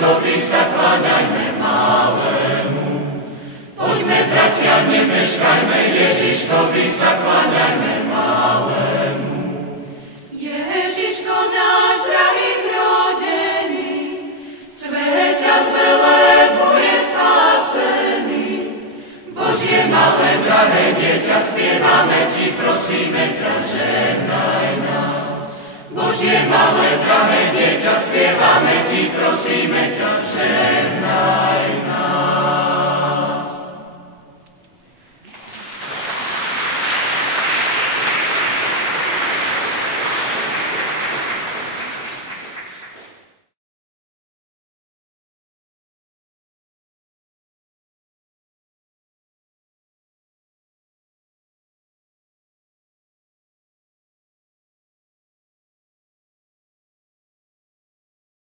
Ježiškovi sa kláňajme malému. Poďme, bratia, nemeškajme, Ježiškovi sa kláňajme malému. Ježiško náš drahý zrodený, sveťa zvelebo je spásený. Božie malé drahé dieťa, spievame ti, prosíme ťa, žehnaj nás. Božie malé drahé dieťa, spievame ti, prosíme ťa,